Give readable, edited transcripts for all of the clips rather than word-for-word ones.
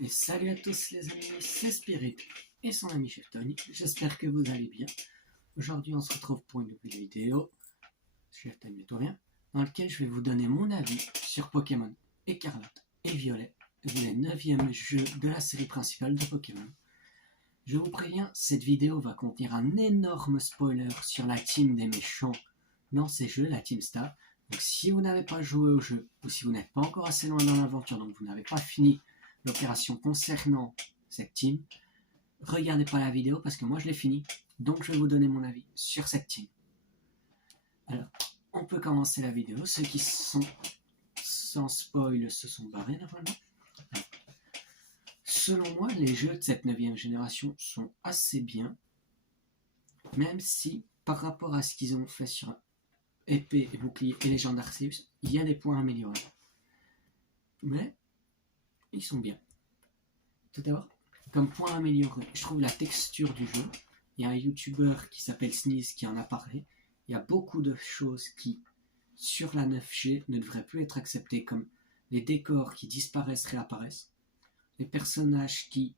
Et salut à tous les amis, c'est Spirit et son ami Chef Tony. J'espère que vous allez bien. Aujourd'hui on se retrouve pour une nouvelle vidéo, Chef Tony et tout rien, dans laquelle je vais vous donner mon avis sur Pokémon Écarlate et Violet, le 9e jeu de la série principale de Pokémon. Je vous préviens, cette vidéo va contenir un énorme spoiler sur la team des méchants dans ces jeux, la Team Star. Donc si vous n'avez pas joué au jeu, ou si vous n'êtes pas encore assez loin dans l'aventure, donc vous n'avez pas fini l'opération concernant cette team, regardez pas la vidéo parce que moi je l'ai fini, donc je vais vous donner mon avis sur cette team. Alors, on peut commencer la vidéo. Ceux qui sont sans spoil se sont barrés normalement. Alors, selon moi, les jeux de cette 9e génération sont assez bien, même si par rapport à ce qu'ils ont fait sur épée et bouclier et légende Arceus, il y a des points améliorés. Mais ils sont bien. Tout d'abord, comme point amélioré, je trouve la texture du jeu. Il y a un youtubeur qui s'appelle Sneeze qui en a parlé. Il y a beaucoup de choses qui, sur la 9G, ne devraient plus être acceptées, comme les décors qui disparaissent, réapparaissent, les personnages qui,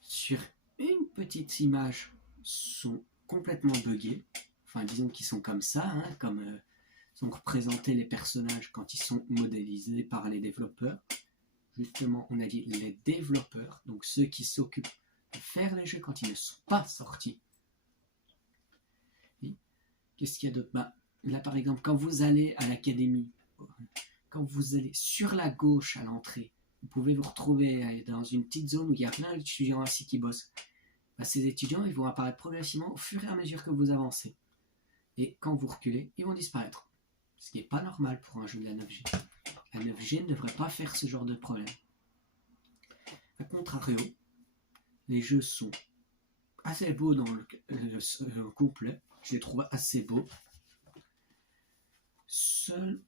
sur une petite image, sont complètement buggés. Enfin, disons qu'ils sont comme ça, comme sont représentés les personnages quand ils sont modélisés par les développeurs. Justement, on a dit les développeurs, donc ceux qui s'occupent de faire les jeux quand ils ne sont pas sortis. Et qu'est-ce qu'il y a d'autre ? Là, par exemple, quand vous allez à l'académie, quand vous allez sur la gauche à l'entrée, vous pouvez vous retrouver dans une petite zone où il y a plein d'étudiants assis qui bossent. Ces étudiants, ils vont apparaître progressivement au fur et à mesure que vous avancez. Et quand vous reculez, ils vont disparaître. Ce qui n'est pas normal pour un jeu de la 9G. La 9G ne devrait pas faire ce genre de problème. A contrario, les jeux sont assez beaux dans le complet. Je les trouve assez beaux. Seul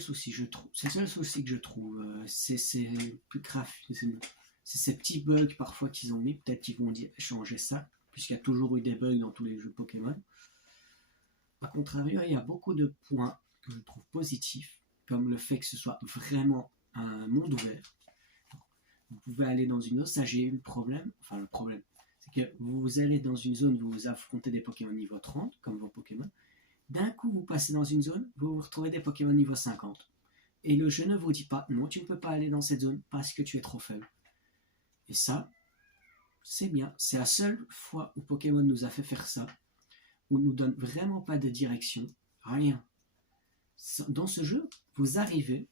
souci que je trouve, c'est plus graphique. C'est ces petits bugs parfois qu'ils ont mis. Peut-être qu'ils vont changer ça, puisqu'il y a toujours eu des bugs dans tous les jeux Pokémon. A contrario, il y a beaucoup de points que je trouve positifs, comme le fait que ce soit vraiment un monde ouvert. Vous pouvez aller dans une zone, ça j'ai eu le problème, c'est que vous allez dans une zone où vous affrontez des Pokémon niveau 30, comme vos Pokémon, d'un coup vous passez dans une zone, vous vous retrouvez des Pokémon niveau 50. Et le jeu ne vous dit pas, non tu ne peux pas aller dans cette zone parce que tu es trop faible. Et ça, c'est bien, c'est la seule fois où Pokémon nous a fait faire ça, où nous donne vraiment pas de direction, rien. Dans ce jeu, vous arrivez,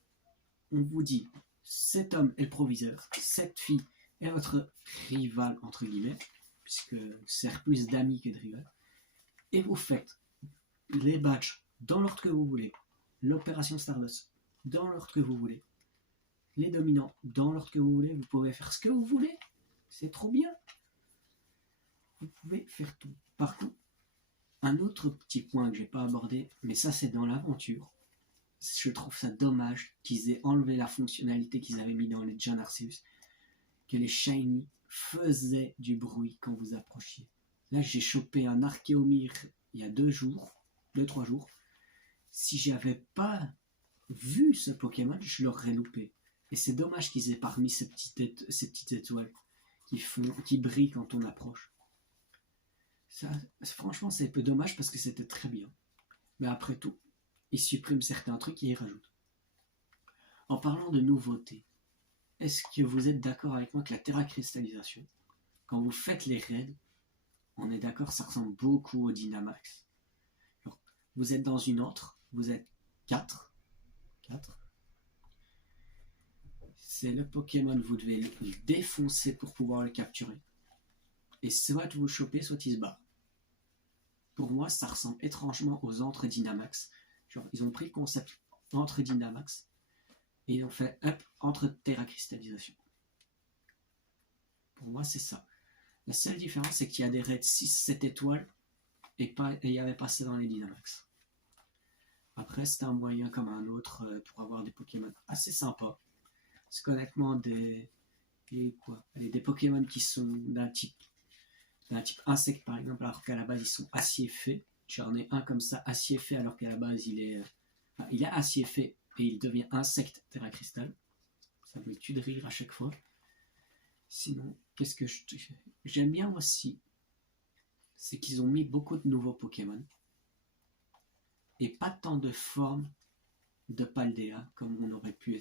on vous dit, cet homme est le proviseur, cette fille est votre rival, entre guillemets, puisque sert plus d'amis que de rival, et vous faites les badges dans l'ordre que vous voulez, l'opération Stardust dans l'ordre que vous voulez, les dominants dans l'ordre que vous voulez, vous pouvez faire ce que vous voulez, c'est trop bien. Vous pouvez faire tout. Par contre, un autre petit point que je n'ai pas abordé, mais ça c'est dans l'aventure, je trouve ça dommage qu'ils aient enlevé la fonctionnalité qu'ils avaient mis dans les Legend Arceus, que les Shiny faisaient du bruit quand vous approchiez. Là j'ai chopé un Archeomir il y a 2-3 jours. Si j'avais pas vu ce Pokémon, je l'aurais loupé. Et c'est dommage qu'ils aient pas remis ces petites étoiles qui brillent quand on approche. Ça, franchement, c'est un peu dommage parce que c'était très bien. Mais après tout, ils suppriment certains trucs et ils rajoutent. En parlant de nouveautés, est-ce que vous êtes d'accord avec moi que la terracristallisation, quand vous faites les raids, on est d'accord, ça ressemble beaucoup au Dynamax. Alors, vous êtes dans une autre, vous êtes 4. C'est le Pokémon, vous devez le défoncer pour pouvoir le capturer. Et soit vous le chopez, soit il se barre. Pour moi, ça ressemble étrangement aux Entre Dynamax. Genre, ils ont pris le concept Entre Dynamax et ils ont fait entre terracristallisation. Pour moi, c'est ça. La seule différence, c'est qu'il y a des raids 6-7 étoiles et il n'y avait pas ça dans les Dynamax. Après, c'est un moyen comme un autre pour avoir des Pokémon assez sympas. Parce qu'honnêtement, des Pokémon qui sont d'un type insecte par exemple, alors qu'à la base ils sont acier fait. J'en ai un comme ça, acier fait, alors qu'à la base il est acier fait et il devient insecte terracristal. Ça me tue de rire à chaque fois. Sinon, qu'est-ce que j'aime bien aussi, c'est qu'ils ont mis beaucoup de nouveaux Pokémon et pas tant de formes de Paldea comme on aurait pu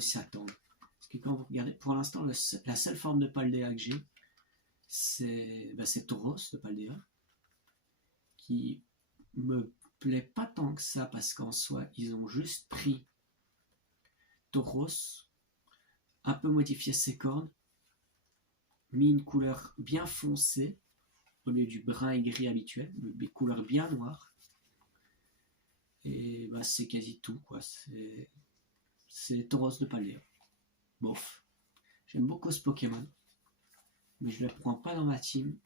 s'attendre. Parce que quand vous regardez, pour l'instant, la seule forme de Paldea que j'ai, c'est Tauros de Paldea, qui me plaît pas tant que ça parce qu'en soi, ils ont juste pris Tauros, un peu modifié ses cornes, mis une couleur bien foncée au lieu du brun et gris habituel, des couleurs bien noires. Et bah, c'est quasi tout, quoi. C'est Tauros de Paldea. Bof. J'aime beaucoup ce Pokémon, mais je ne le prends pas dans ma team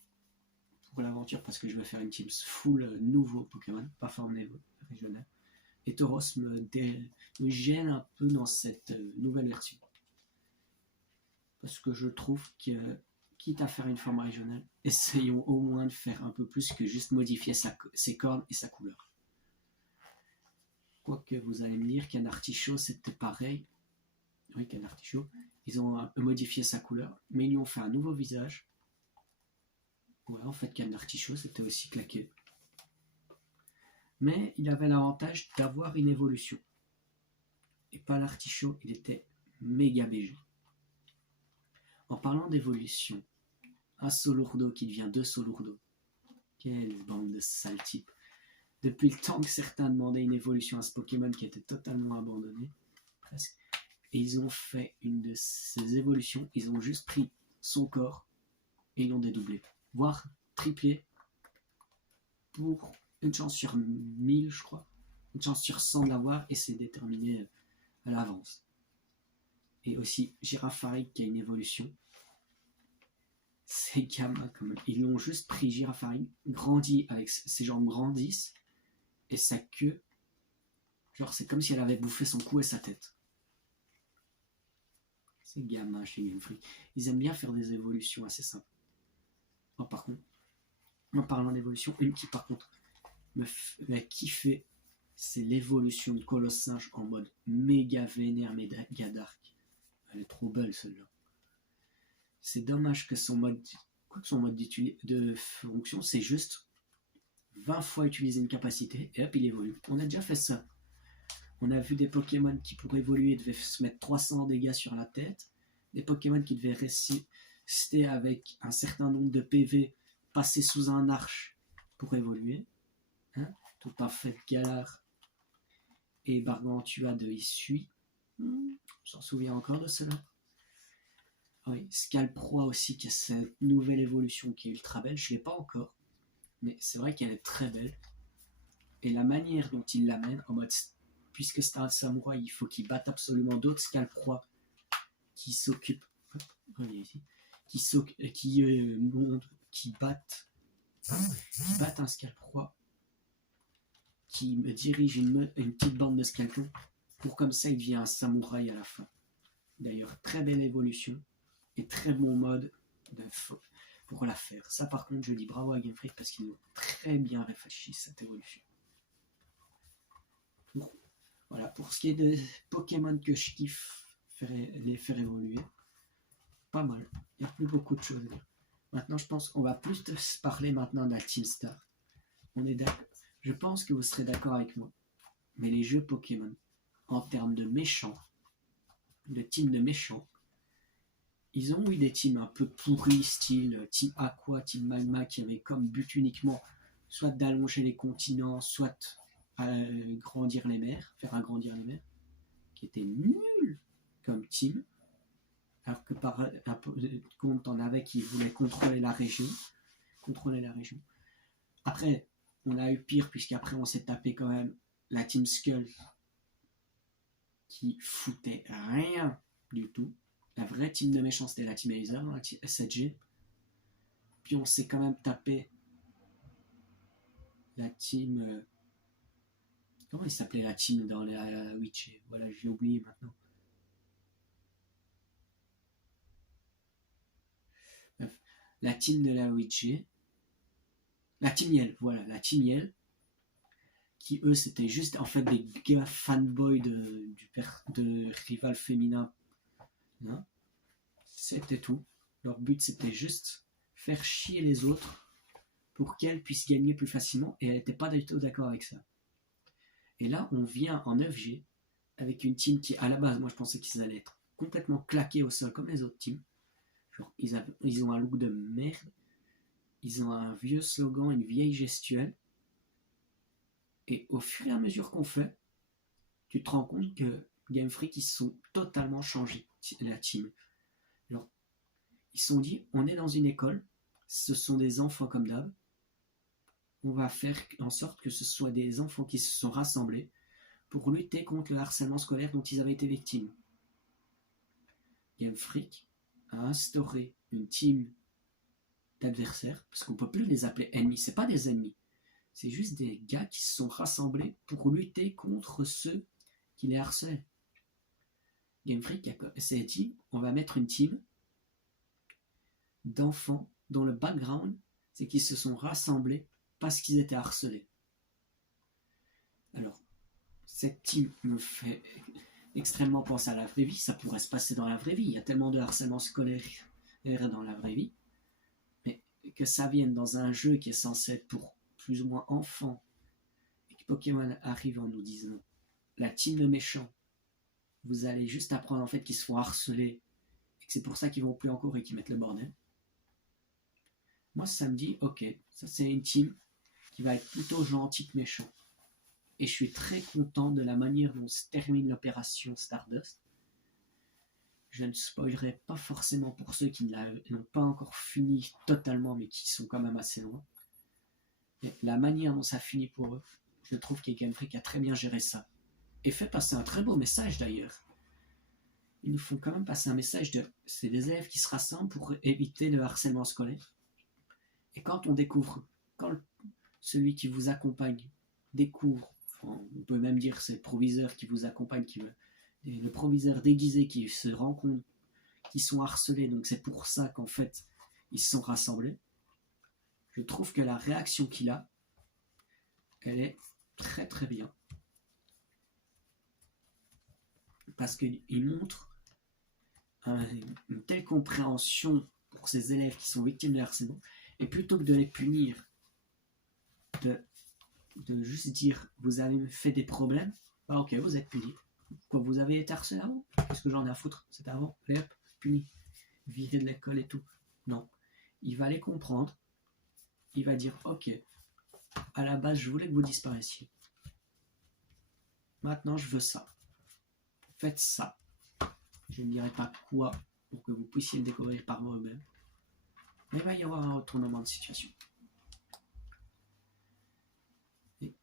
pour l'aventure parce que je vais faire une team full nouveau Pokémon, pas formé régional. Et Tauros me gêne un peu dans cette nouvelle version. Parce que je trouve que, quitte à faire une forme régionale, essayons au moins de faire un peu plus que juste modifier ses cornes et sa couleur. Quoique vous allez me dire qu'un artichaut c'était pareil. Oui, qu'un artichaut. Ils ont modifié sa couleur, mais ils lui ont fait un nouveau visage. Ouais, en fait, qu'un artichaut c'était aussi claqué. Mais il avait l'avantage d'avoir une évolution. Et pas l'artichaut, il était méga BG. En parlant d'évolution, un Solourdo qui devient 2 Solourdo. Quelle bande de sales types. Depuis le temps que certains demandaient une évolution à ce Pokémon qui était totalement abandonné, presque. Et ils ont fait une de ces évolutions, ils ont juste pris son corps et ils l'ont dédoublé. Voire triplé pour une chance sur 1000, je crois. Une chance sur 100 de l'avoir et c'est déterminé à l'avance. Et aussi Girafarig qui a une évolution. Ces gamins, ils l'ont juste pris Girafarig, grandi avec ses jambes grandissent et sa queue, genre c'est comme si elle avait bouffé son cou et sa tête. Ces gamins chez Game Freak, ils aiment bien faire des évolutions assez simples. Oh, par contre, en parlant d'évolution, une qui par contre m'a kiffé, c'est l'évolution de Colossinge en mode méga vénère, méga dark. Elle est trop belle celle-là. C'est dommage que son mode de fonction, c'est juste 20 fois utiliser une capacité et hop, il évolue. On a déjà fait ça. On a vu des Pokémon qui pour évoluer devaient se mettre 300 dégâts sur la tête, des Pokémon qui devaient rester avec un certain nombre de PV, passer sous un arche pour évoluer. Hein, tout à fait Galar et Gargantua de Issui. On s'en souvient encore de cela. Oui, Scalproie aussi, qui a cette nouvelle évolution qui est ultra belle. Je ne l'ai pas encore, mais c'est vrai qu'elle est très belle. Et la manière dont il l'amène, en mode, puisque c'est un samouraï, il faut qu'il batte absolument d'autres Scalproie qui s'occupent, qui battent un Scalproie, qui me dirige une petite bande de Scalpons, pour comme ça il devient un samouraï à la fin. D'ailleurs, très belle évolution. Et très bon mode pour la faire. Ça par contre je dis bravo à Game Freak parce qu'ils ont très bien réfléchi cette évolution. Voilà, pour ce qui est des Pokémon que je kiffe les faire évoluer, pas mal. Il n'y a plus beaucoup de choses à dire. Maintenant je pense qu'on va plus parler maintenant de la Team Star. On est d'accord. Je pense que vous serez d'accord avec moi. Mais les jeux Pokémon, en termes de méchants, de team de méchants, ils ont eu des teams un peu pourris, style Team Aqua, Team Magma, qui avaient comme but uniquement soit d'allonger les continents, soit grandir les mers, faire agrandir les mers, qui étaient nuls comme team, alors que par contre on avait qui voulaient contrôler la région. Après, on a eu pire, puisqu'après on s'est tapé quand même la Team Skull, qui foutait rien du tout. La vraie team de méchants, c'était la team Aether, la team S7G. Puis on s'est quand même tapé la team... comment il s'appelait la team dans la Witch? Voilà, j'ai oublié maintenant. Bref, la team de la Witch. La team Yell, voilà, la team Yell. Qui eux, c'était juste en fait des gars fanboys de rival féminin Non, c'était tout. Leur but, c'était juste faire chier les autres pour qu'elles puissent gagner plus facilement, et elle n'était pas du tout d'accord avec ça. Et là, on vient en 9G avec une team qui, à la base, moi je pensais qu'ils allaient être complètement claqués au sol comme les autres teams. Genre, ils ont un look de merde, ils ont un vieux slogan, une vieille gestuelle. Et au fur et à mesure qu'on fait, tu te rends compte que Game Freak, ils se sont totalement changés, la team. Genre, ils se sont dit, on est dans une école, ce sont des enfants comme d'hab, on va faire en sorte que ce soit des enfants qui se sont rassemblés pour lutter contre le harcèlement scolaire dont ils avaient été victimes. Game Freak a instauré une team d'adversaires, parce qu'on ne peut plus les appeler ennemis, c'est pas des ennemis, c'est juste des gars qui se sont rassemblés pour lutter contre ceux qui les harcèlent. Game Freak s'est dit, on va mettre une team d'enfants dont le background, c'est qu'ils se sont rassemblés parce qu'ils étaient harcelés. Alors, cette team me fait extrêmement penser à la vraie vie, ça pourrait se passer dans la vraie vie, il y a tellement de harcèlement scolaire dans la vraie vie, mais que ça vienne dans un jeu qui est censé être pour plus ou moins enfants, et que Pokémon arrive en nous disant, la team de méchants, vous allez juste apprendre en fait qu'ils se font harceler, et que c'est pour ça qu'ils vont plus en cours et qu'ils mettent le bordel. Moi, ça me dit, ok, ça c'est une team qui va être plutôt gentil que méchant. Et je suis très content de la manière dont se termine l'opération Stardust. Je ne spoilerai pas forcément pour ceux qui n'ont pas encore fini totalement, mais qui sont quand même assez loin. Mais la manière dont ça finit pour eux, je trouve que Game Freak a très bien géré ça. Et fait passer un très beau message d'ailleurs. Ils nous font quand même passer un message de... C'est des élèves qui se rassemblent pour éviter le harcèlement scolaire. Et quand on découvre, quand celui qui vous accompagne découvre, enfin, on peut même dire c'est le proviseur qui vous accompagne, le proviseur déguisé qui se rend compte qu'ils sont harcelés, donc c'est pour ça qu'en fait ils se sont rassemblés. Je trouve que la réaction qu'il a, elle est très très bien. Parce qu'il montre une telle compréhension pour ces élèves qui sont victimes de harcèlement, et plutôt que de les punir, de juste dire vous avez fait des problèmes, ah ok, vous êtes puni. Quoi, vous avez été harcelé avant? Qu'est-ce que j'en ai à foutre? C'était avant, allez hop, puni. Viré de l'école et tout. Non. Il va les comprendre. Il va dire ok, à la base je voulais que vous disparaissiez. Maintenant je veux ça. Faites ça. Je ne dirai pas quoi pour que vous puissiez le découvrir par vous-même. Mais il va y avoir un retournement de situation. Et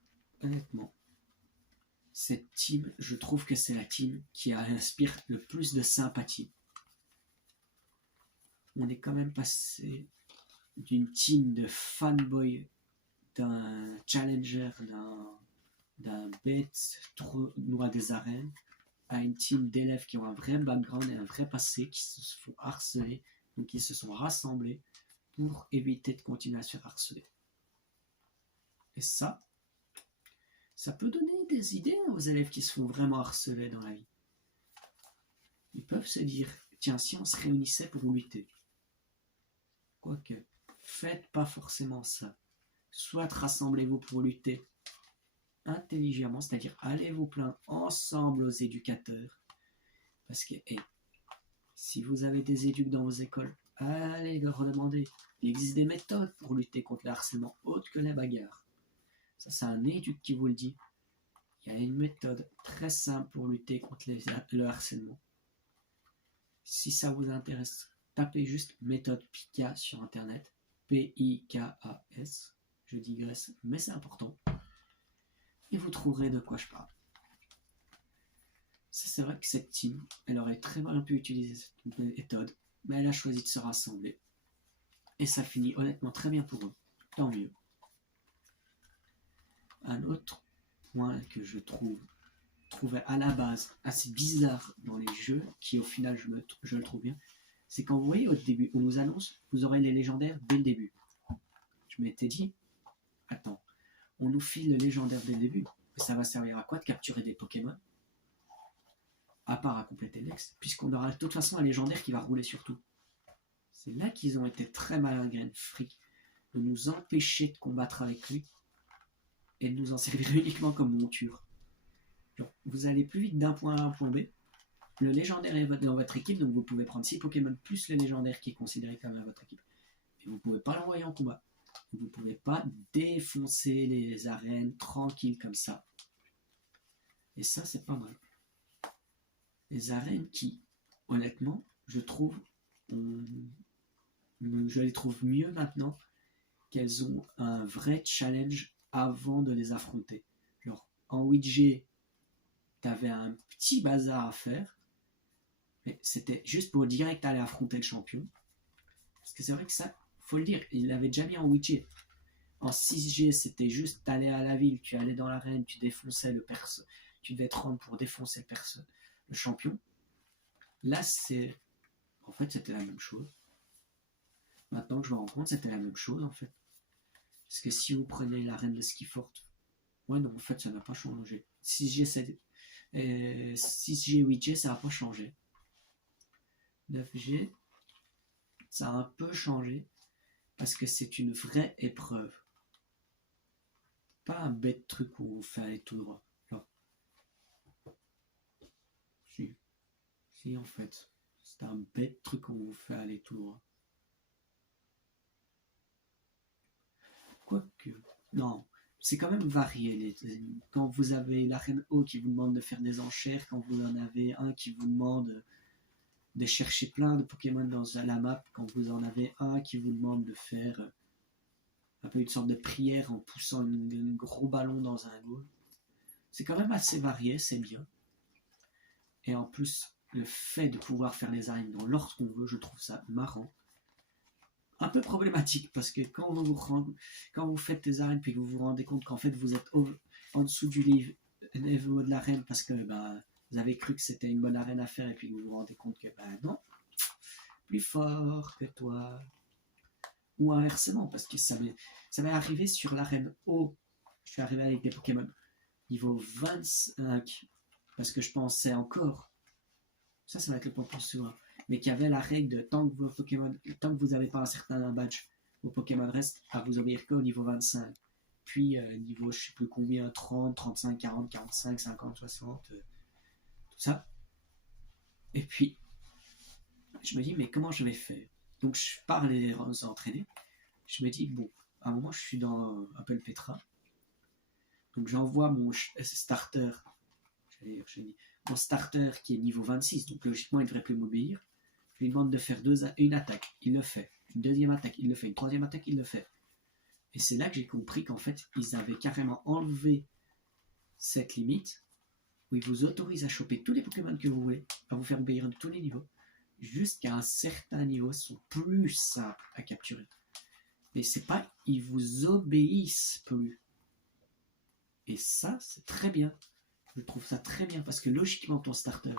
honnêtement, cette team, je trouve que c'est la team qui inspire le plus de sympathie. On est quand même passé d'une team de fanboy, d'un challenger, d'un bête tournoi des arènes, à une team d'élèves qui ont un vrai background et un vrai passé, qui se font harceler, donc qui se sont rassemblés pour éviter de continuer à se faire harceler. Et ça peut donner des idées aux élèves qui se font vraiment harceler dans la vie. Ils peuvent se dire, tiens, si on se réunissait pour lutter. Quoique, faites pas forcément ça. Soit rassemblez-vous pour lutter intelligemment, c'est-à-dire allez vous plaindre ensemble aux éducateurs. Parce que, si vous avez des éducs dans vos écoles, allez leur demander. Il existe des méthodes pour lutter contre le harcèlement autres que la bagarre. Ça, c'est un éduc qui vous le dit. Il y a une méthode très simple pour lutter contre le harcèlement. Si ça vous intéresse, tapez juste méthode PICAS sur internet. P-I-K-A-S. Je digresse, mais c'est important. Et vous trouverez de quoi je parle. C'est vrai que cette team, elle aurait très bien pu utiliser cette méthode, mais elle a choisi de se rassembler. Et ça finit honnêtement très bien pour eux. Tant mieux. Un autre point que je trouvais à la base assez bizarre dans les jeux, qui au final je le trouve bien, c'est quand vous voyez au début, on nous annonce, vous aurez les légendaires dès le début. Je m'étais dit, attends, on nous file le légendaire dès le début, mais ça va servir à quoi de capturer des Pokémon? à part à compléter le Dex, puisqu'on aura de toute façon un légendaire qui va rouler sur tout. C'est là qu'ils ont été très malins, Free, de nous empêcher de combattre avec lui et de nous en servir uniquement comme monture. Donc, vous allez plus vite d'un point A à un point B. Le légendaire est dans votre équipe, donc vous pouvez prendre 6 Pokémon plus le légendaire qui est considéré comme votre équipe. Et vous ne pouvez pas l'envoyer en combat. Vous ne pouvez pas défoncer les arènes tranquilles comme ça. Et ça, c'est pas mal. Les arènes qui, honnêtement, je les trouve mieux maintenant qu'elles ont un vrai challenge avant de les affronter. Genre, en 8G, t'avais un petit bazar à faire, mais c'était juste pour direct aller affronter le champion. Parce que c'est vrai que ça, faut le dire, il l'avait déjà mis en 8G. En 6G, c'était juste t'allais à la ville, tu allais dans l'arène, tu défonçais le perso, tu devais te rendre pour défoncer le champion. Là, en fait, c'était la même chose. Maintenant que je me rends compte, c'était la même chose, en fait. Parce que si vous prenez l'arène de Skifort, ouais, non, en fait, ça n'a pas changé. 6G, 6G, 8G, ça n'a pas changé. 9G, ça a un peu changé. Parce que c'est une vraie épreuve. Pas un bête truc où on fait aller tout droit. Non. Si, en fait. C'est un bête truc où on vous fait aller tout droit. Quoique. Non. C'est quand même varié. Quand vous avez l'arène O qui vous demande de faire des enchères, quand vous en avez un qui vous demande de chercher plein de Pokémon dans la map, quand vous en avez un qui vous demande de faire un peu une sorte de prière en poussant un gros ballon dans un goal. C'est quand même assez varié, c'est bien. Et en plus, le fait de pouvoir faire les arènes dans l'ordre qu'on veut, je trouve ça marrant. Un peu problématique, parce que quand vous faites des arènes puis que vous vous rendez compte qu'en fait vous êtes en dessous du niveau de l'arène parce que vous avez cru que c'était une bonne arène à faire et puis vous vous rendez compte que non, plus fort que toi. Ou inversement, parce que ça m'est arrivé sur l'arène O. Je suis arrivé avec des Pokémon niveau 25, parce que je pensais encore, ça va être le point pour souvent, mais qu'il y avait la règle de tant que vous n'avez pas un certain badge, vos Pokémon restent à vous obéir qu'au niveau 25. Puis niveau je sais plus combien, 30, 35, 40, 45, 50, 60, tout ça. Et puis, je me dis, mais comment je vais faire? Donc je pars les entraîner. Je me dis, bon, à un moment, je suis dans Apple Petra. Donc j'envoie mon starter. Mon starter qui est niveau 26. Donc logiquement, il devrait plus m'obéir. Je lui demande de faire une attaque. Il le fait. Une deuxième attaque. Il le fait. Une troisième attaque. Il le fait. Et c'est là que j'ai compris qu'en fait, ils avaient carrément enlevé cette limite où ils vous autorisent à choper tous les Pokémon que vous voulez, à vous faire obéir de tous les niveaux, jusqu'à un certain niveau, sont plus simples à capturer. Mais c'est pas, ils vous obéissent plus. Et ça, c'est très bien. Je trouve ça très bien, parce que logiquement, ton starter,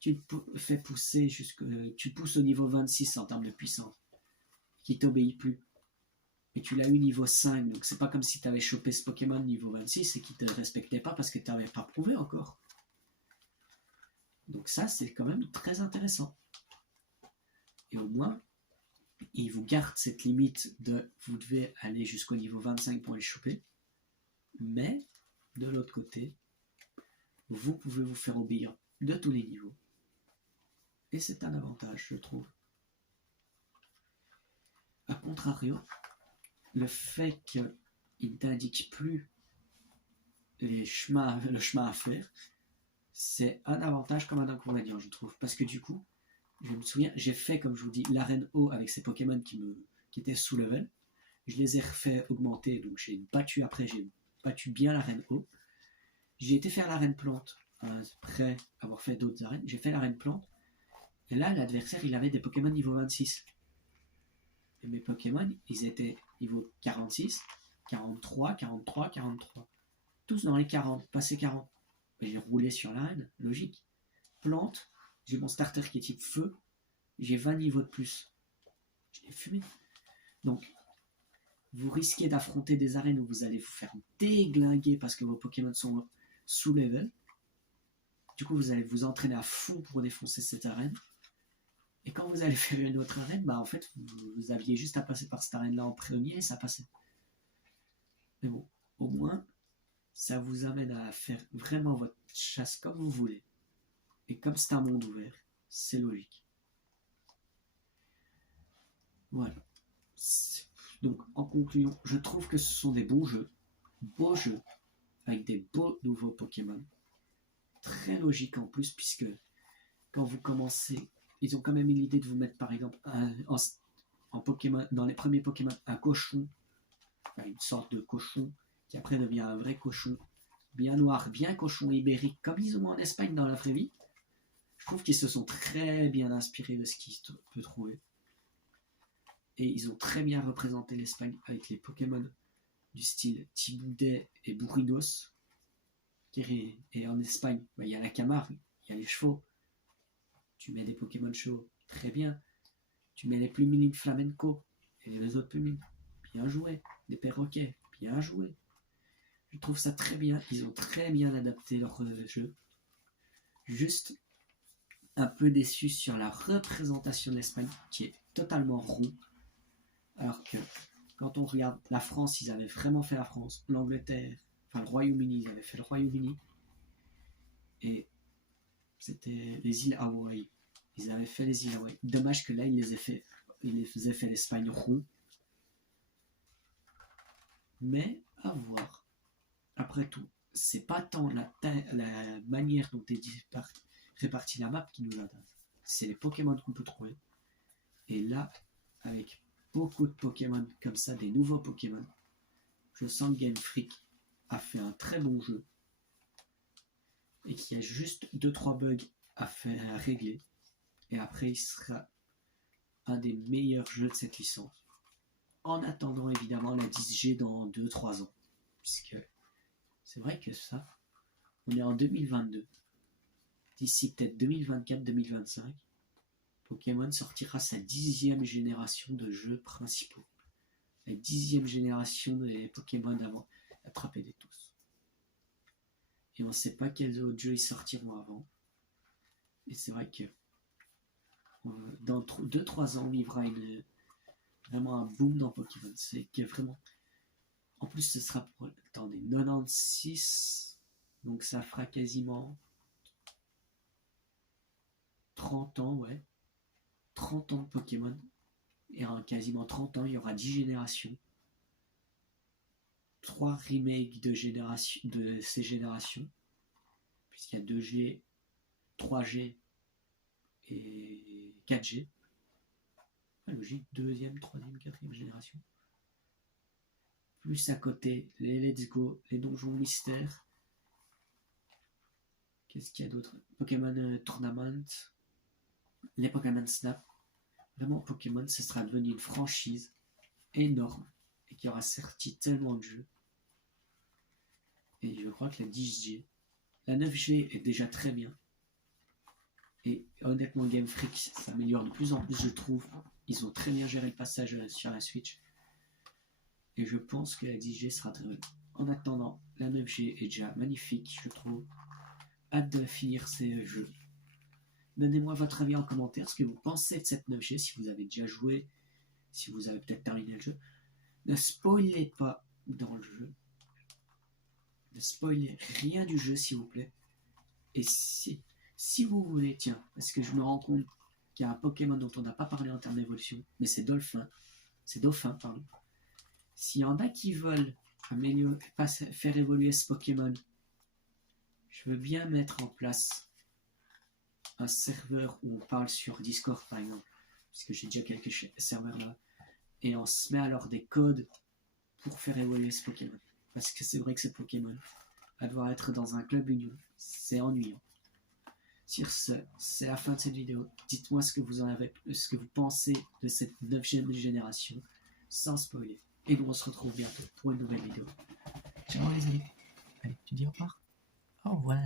tu le fais pousser tu pousses au niveau 26 en termes de puissance, qui t'obéit plus. Et tu l'as eu niveau 5, donc c'est pas comme si tu avais chopé ce Pokémon niveau 26 et qu'il te respectait pas parce que tu n'avais pas prouvé encore. Donc ça, c'est quand même très intéressant. Et au moins, il vous garde cette limite de vous devez aller jusqu'au niveau 25 pour les choper. Mais, de l'autre côté, vous pouvez vous faire obéir de tous les niveaux. Et c'est un avantage, je trouve. A contrario, le fait qu'il ne t'indique plus le chemin à faire, c'est un avantage comme un inconvénient, je trouve. Parce que du coup, je me souviens, j'ai fait, comme je vous dis, l'arène O avec ces Pokémon qui étaient sous level. Je les ai refait augmenter, donc j'ai battu bien l'arène O. J'ai été faire l'arène plante, après avoir fait d'autres arènes. J'ai fait l'arène plante, et là, l'adversaire, il avait des Pokémon niveau 26. Et mes Pokémon, ils étaient niveau 46, 43, 43, 43. Tous dans les 40, passé 40. Et j'ai roulé sur l'arène, logique. Plante, j'ai mon starter qui est type feu, j'ai 20 niveaux de plus. Je l'ai fumé. Donc, vous risquez d'affronter des arènes où vous allez vous faire déglinguer parce que vos Pokémon sont sous level. Du coup, vous allez vous entraîner à fond pour défoncer cette arène. Et quand vous allez faire une autre arène, bah en fait, vous aviez juste à passer par cette arène-là en premier et ça passait. Mais bon, au moins, ça vous amène à faire vraiment votre chasse comme vous voulez. Et comme c'est un monde ouvert, c'est logique. Voilà. Donc, en conclusion, je trouve que ce sont des beaux jeux, avec des beaux nouveaux Pokémon. Très logique en plus, puisque quand vous commencez, ils ont quand même eu l'idée de vous mettre par exemple en Pokémon, dans les premiers Pokémon, un cochon, enfin, une sorte de cochon qui après devient un vrai cochon, bien noir, bien cochon ibérique, comme ils ont en Espagne dans la vraie vie. Je trouve qu'ils se sont très bien inspirés de ce qu'ils peuvent trouver. Et ils ont très bien représenté l'Espagne avec les Pokémon du style Tiboudet et Bourridos. Et en Espagne, bah, il y a la Camargue, il y a les chevaux. Tu mets des Pokémon chevaux, très bien. Tu mets les Plumilines flamenco et les autres Plumilines, bien joué. Les perroquets, bien joué. Je trouve ça très bien. Ils ont très bien adapté leur jeu. Juste un peu déçu sur la représentation de l'Espagne qui est totalement rond. Alors que quand on regarde la France, ils avaient vraiment fait la France. L'Angleterre, enfin le Royaume-Uni, ils avaient fait le Royaume-Uni. Et c'était les îles Hawaï. Ils avaient fait les îles Hawaï. Dommage que là, ils les faisaient fait l'Espagne rond. Mais à voir. Après tout, c'est pas tant la manière dont est répartie la map qui nous intéresse. C'est les Pokémon qu'on peut trouver. Et là, avec beaucoup de Pokémon comme ça, des nouveaux Pokémon, je sens que Game Freak a fait un très bon jeu et qu'il y a juste 2-3 bugs à régler. Et après, il sera un des meilleurs jeux de cette licence. En attendant, évidemment, la 10G dans 2-3 ans. Puisque c'est vrai que ça, on est en 2022. D'ici peut-être 2024-2025, Pokémon sortira sa 10e génération de jeux principaux. La 10e génération des Pokémon avant attraper des tous. Et on ne sait pas quels autres jeux ils sortiront avant. Et c'est vrai que dans 2-3 ans, on vivra vraiment un boom dans Pokémon. C'est que vraiment. En plus, ce sera pour. Attendez, 96. Donc ça fera quasiment 30 ans, ouais. 30 ans de Pokémon. Et en quasiment 30 ans, il y aura 10 générations. 3 remakes de ces générations. Puisqu'il y a 2G, 3G et 4G. Logique, 2e, 3e, 4e génération. Plus à côté, les Let's Go, les donjons mystères. Qu'est-ce qu'il y a d'autre? Pokémon Tournament, les Pokémon Snap. Vraiment, Pokémon, ce sera devenu une franchise énorme et qui aura sorti tellement de jeux. Et je crois que la 10G, la 9G est déjà très bien. Et honnêtement, Game Freak s'améliore de plus en plus, je trouve. Ils ont très bien géré le passage sur la Switch. Et je pense que la 10G sera très bonne. En attendant, la 9G est déjà magnifique, je trouve. Hâte de finir ces jeux. Donnez-moi votre avis en commentaire, ce que vous pensez de cette 9G, si vous avez déjà joué, si vous avez peut-être terminé le jeu. Ne spoilez pas dans le jeu. Ne spoilez rien du jeu, s'il vous plaît. Et si vous voulez, tiens, parce que je me rends compte qu'il y a un Pokémon dont on n'a pas parlé en termes d'évolution, mais c'est Dauphin. C'est Dauphin, pardon. S'il y en a qui veulent faire évoluer ce Pokémon, je veux bien mettre en place un serveur où on parle sur Discord par exemple, puisque j'ai déjà quelques serveurs là, et on se met alors des codes pour faire évoluer ce Pokémon. Parce que c'est vrai que ce Pokémon va devoir être dans un club union, c'est ennuyant. Sur ce, c'est la fin de cette vidéo. Dites-moi ce que vous pensez de cette 9e génération, sans spoiler. Et nous on se retrouve bientôt pour une nouvelle vidéo. Ciao les amis. Allez, tu dis au revoir. Au revoir.